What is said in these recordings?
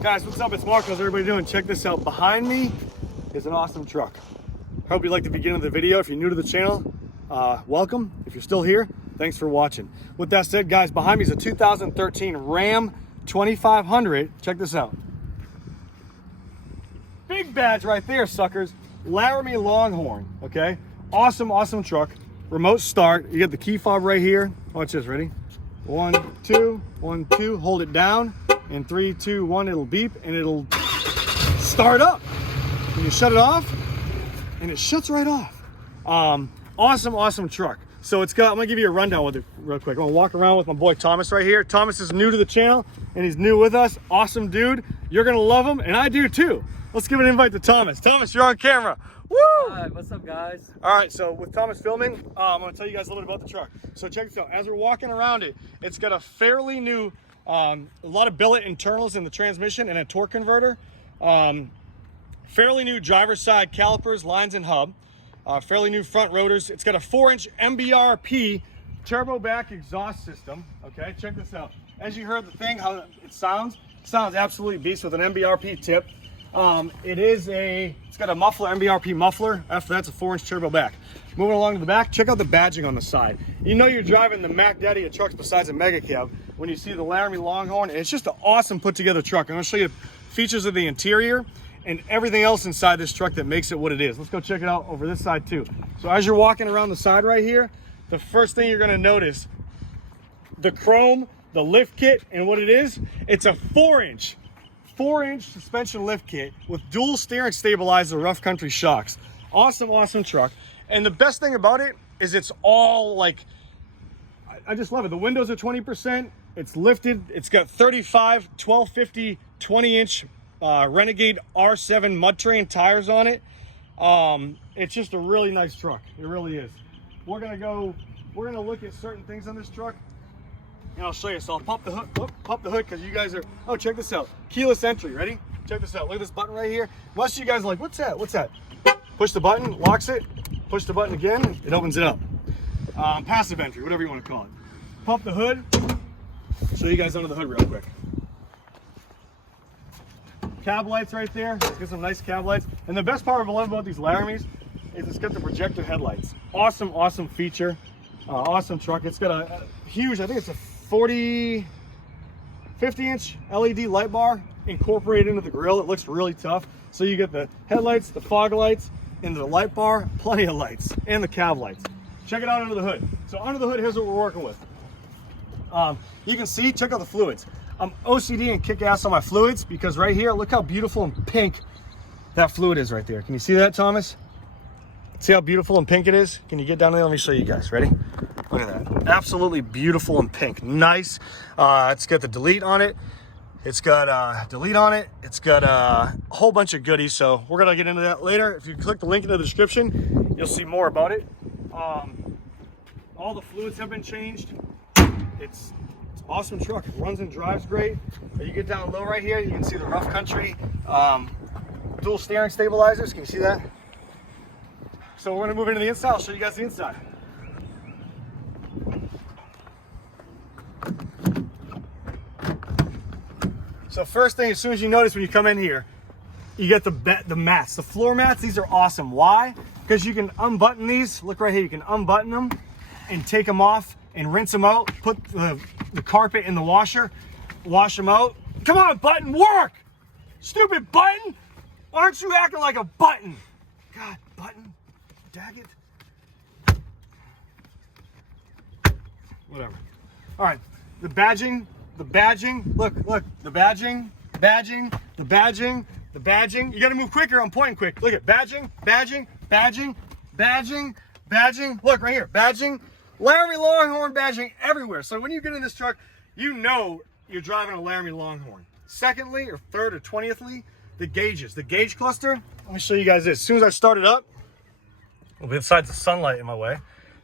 Guys, what's up? It's Mark. How's everybody doing? Check this out. Behind me is an awesome truck. I hope you like the beginning of the video. If you're new to the channel, welcome. If you're still here, thanks for watching. With that said, guys, behind me is a 2013 Ram 2500. Check this out. Big badge right there, suckers. Laramie Longhorn, okay? Awesome, awesome truck. Remote start. You get the key fob right here. Watch this, ready? 1, 2, 1, 2. Hold it down. And 3, 2, 1, it'll beep and it'll start up. And you shut it off and it shuts right off. Awesome, awesome truck. So it's got, I'm gonna give you a rundown with it real quick. I'm gonna walk around with my boy Thomas right here. Thomas is new to the channel and he's new with us. Awesome dude. You're gonna love him and I do too. Let's give an invite to Thomas. Thomas, you're on camera. Woo! Hi, what's up, guys? All right, so with Thomas filming, I'm gonna tell you guys a little bit about the truck. So check this out. As we're walking around it, it's got a fairly new, a lot of billet internals in the transmission and a torque converter. Fairly new driver's side calipers, lines, and hub. Fairly new front rotors. It's got a 4-inch MBRP turbo back exhaust system. Okay, check this out. As you heard the thing, how it sounds absolutely beast with an MBRP tip. It's got a muffler, MBRP muffler. After that's a 4-inch turbo back. Moving along to the back, check out the badging on the side. You know you're driving the Mac Daddy of trucks besides a mega cab when you see the Laramie Longhorn. And it's just an awesome put together truck. I'm gonna show you features of the interior and everything else inside this truck that makes it what it is. Let's go check it out over this side too. So as you're walking around the side right here, the first thing you're gonna notice, the chrome, the lift kit, and what it is, it's a 4-inch suspension lift kit with dual steering stabilizer rough country shocks. Awesome, awesome truck. And the best thing about it is it's all like, I just love it. The windows are 20%. It's lifted. It's got 35, 1250, 20-inch Renegade R7 mud terrain tires on it. It's just a really nice truck. It really is. We're gonna look at certain things on this truck and I'll show you. So I'll pop the hood, pop the hood because you guys are, oh, check this out. Keyless entry, ready? Check this out. Look at this button right here. Most of you guys are like, what's that? What's that? Push the button, locks it. Push the button again, it opens it up. Passive entry, whatever you want to call it. Pop the hood. Show you guys under the hood real quick. Cab lights right there. Get some nice cab lights. And the best part I love about these Laramies is it's got the projector headlights. Awesome, awesome feature. Awesome truck. It's got a huge, I think it's a 50-inch LED light bar incorporated into the grill. It looks really tough. So you get the headlights, the fog lights, into the light bar, plenty of lights, and the cab lights. Check it out under the hood. So under the hood, here's what we're working with. You can see, check out the fluids. I'm OCD and kick ass on my fluids because right here, look how beautiful and pink that fluid is right there. Can you see that, Thomas? See how beautiful and pink it is? Can you get down there? Let me show you guys. Ready? Look at that. Absolutely beautiful and pink. Nice. It's got the delete on it. It's got delete on it. It's got a whole bunch of goodies. So we're going to get into that later. If you click the link in the description, you'll see more about it. All the fluids have been changed. It's an awesome truck. It runs and drives great. You get down low right here, you can see the rough country dual steering stabilizers. Can you see that? So we're going to move into the inside. I'll show you guys the inside. So first thing, as soon as you notice when you come in here, you get the mats, the floor mats. These are awesome. Why? Because you can unbutton these. Look right here. You can unbutton them and take them off and rinse them out. Put the carpet in the washer, wash them out. Come on, button, work! Stupid button! Why aren't you acting like a button? God, button, dag it. Whatever. All right, the badging, look, the badging. You gotta move quicker, I'm pointing quick. Look at badging. Look right here, badging. Laramie Longhorn badging everywhere. So when you get in this truck, you know you're driving a Laramie Longhorn. Secondly, or third, or 20thly, the gauges. The gauge cluster, let me show you guys this. As soon as I start it up, besides the sunlight in my way,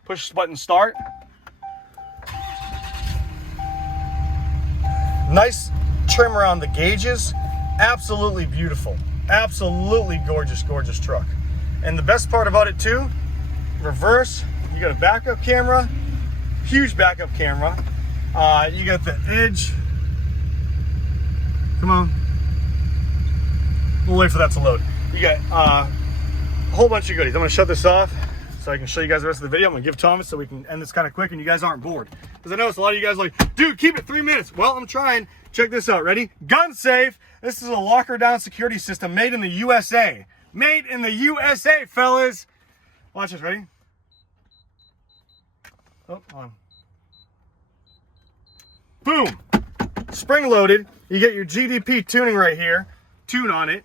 push button start. Nice trim around the gauges. Absolutely beautiful. Absolutely gorgeous, gorgeous truck. And the best part about it too, reverse, you got a backup camera, huge backup camera. You got the edge. Come on. We'll wait for that to load. You got a whole bunch of goodies. I'm gonna shut this off so I can show you guys the rest of the video. I'm gonna give Thomas so we can end this kind of quick and you guys aren't bored. Because I noticed a lot of you guys are like, dude, keep it 3 minutes. Well, I'm trying. Check this out, ready? Gun safe. This is a locker down security system made in the USA. Made in the USA, fellas. Watch this, ready? Oh, on. Boom. Spring loaded. You get your GDP tuning right here. Tune on it.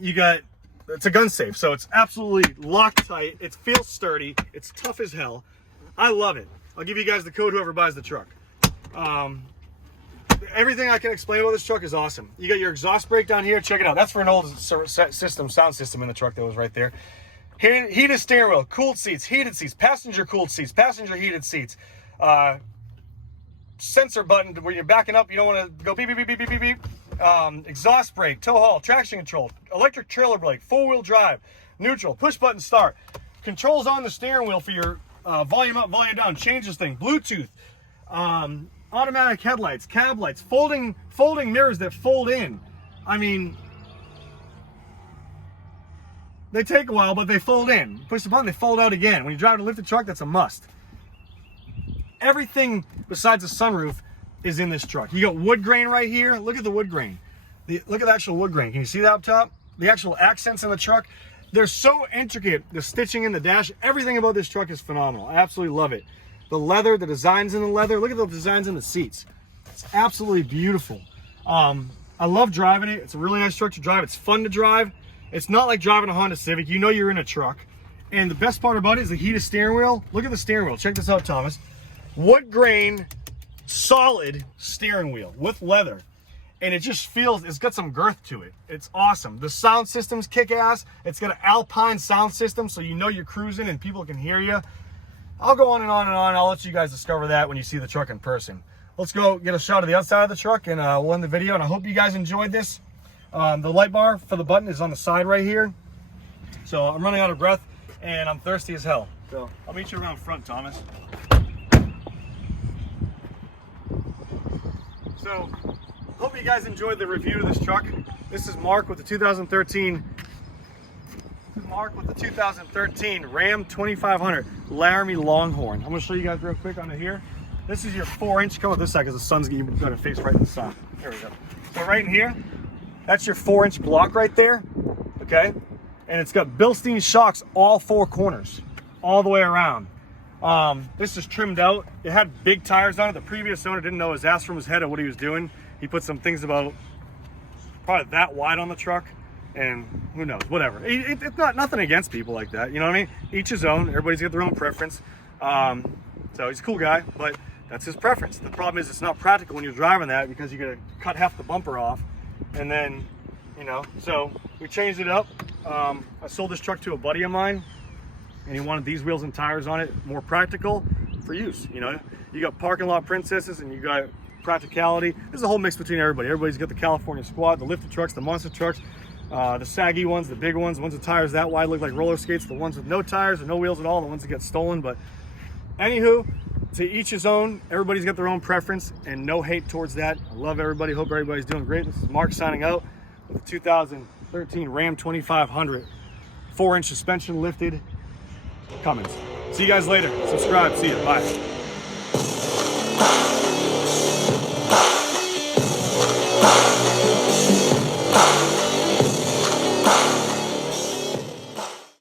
You got, it's a gun safe, so it's absolutely Loctite. It feels sturdy. It's tough as hell. I love it. I'll give you guys the code whoever buys the truck. Everything I can explain about this truck is awesome. You got your exhaust brake down here. Check it out. That's for an old sound system in the truck that was right there. Heated steering wheel, cooled seats, heated seats, passenger cooled seats, passenger heated seats. Sensor button where you're backing up. You don't want to go beep, beep, beep, beep, beep, beep, beep. Exhaust brake, tow haul, traction control, electric trailer brake, four-wheel drive, neutral, push button start. Controls on the steering wheel for your volume up, volume down, changes thing, Bluetooth, automatic headlights, cab lights, folding mirrors that fold in. I mean, they take a while, but they fold in. Push the button, they fold out again. When you're driving a lifted truck, that's a must. Everything besides the sunroof is in this truck. You got wood grain right here. Look at the wood grain. Look at the actual wood grain. Can you see that up top? The actual accents in the truck. They're so intricate. The stitching in the dash. Everything about this truck is phenomenal. I absolutely love it. The leather, the designs in the leather. Look at the designs in the seats. It's absolutely beautiful. I love driving it. It's a really nice truck to drive. It's fun to drive. It's not like driving a Honda Civic. You know you're in a truck. And the best part about it is the heated steering wheel. Look at the steering wheel. Check this out, Thomas. Wood grain, solid steering wheel with leather. And it just feels, it's got some girth to it. It's awesome. The sound system's kick-ass. It's got an Alpine sound system, so you know you're cruising and people can hear you. I'll go on and on and on. I'll let you guys discover that when you see the truck in person. Let's go get a shot of the outside of the truck and we'll end the video. And I hope you guys enjoyed this. The light bar for the button is on the side right here. So I'm running out of breath and I'm thirsty as hell. So I'll meet you around front, Thomas. So hope you guys enjoyed the review of this truck. This is Mark with the 2013 Ram 2500 Laramie Longhorn. I'm going to show you guys real quick on it here. This is your 4-inch. Come with this side because the sun's going to face right in the sun. There we go. So right in here, that's your 4-inch block right there. Okay, and it's got Bilstein shocks all 4 corners, all the way around. This is trimmed out. It had big tires on it. The previous owner didn't know his ass from his head of what he was doing. He put some things about probably that wide on the truck, and who knows, whatever. It's not nothing against people like that, you know what I mean? Each his own. Everybody's got their own preference. So he's a cool guy, but that's his preference. The problem is it's not practical when you're driving that because you got to cut half the bumper off, and then, you know, so we changed it up. I sold this truck to a buddy of mine, and he wanted these wheels and tires on it, more practical for use. You know, you got parking lot princesses and you got practicality. There's a whole mix between everybody. Everybody's got the California squad, the lifted trucks, the monster trucks, the saggy ones, the big ones, the ones with tires that wide look like roller skates, the ones with no tires or no wheels at all, the ones that get stolen. But anywho, to each his own. Everybody's got their own preference and no hate towards that. I love everybody. Hope everybody's doing great. This is Mark signing out with the 2013 Ram 2500 4-inch suspension lifted Cummins. See you guys later. Subscribe. See you. Bye.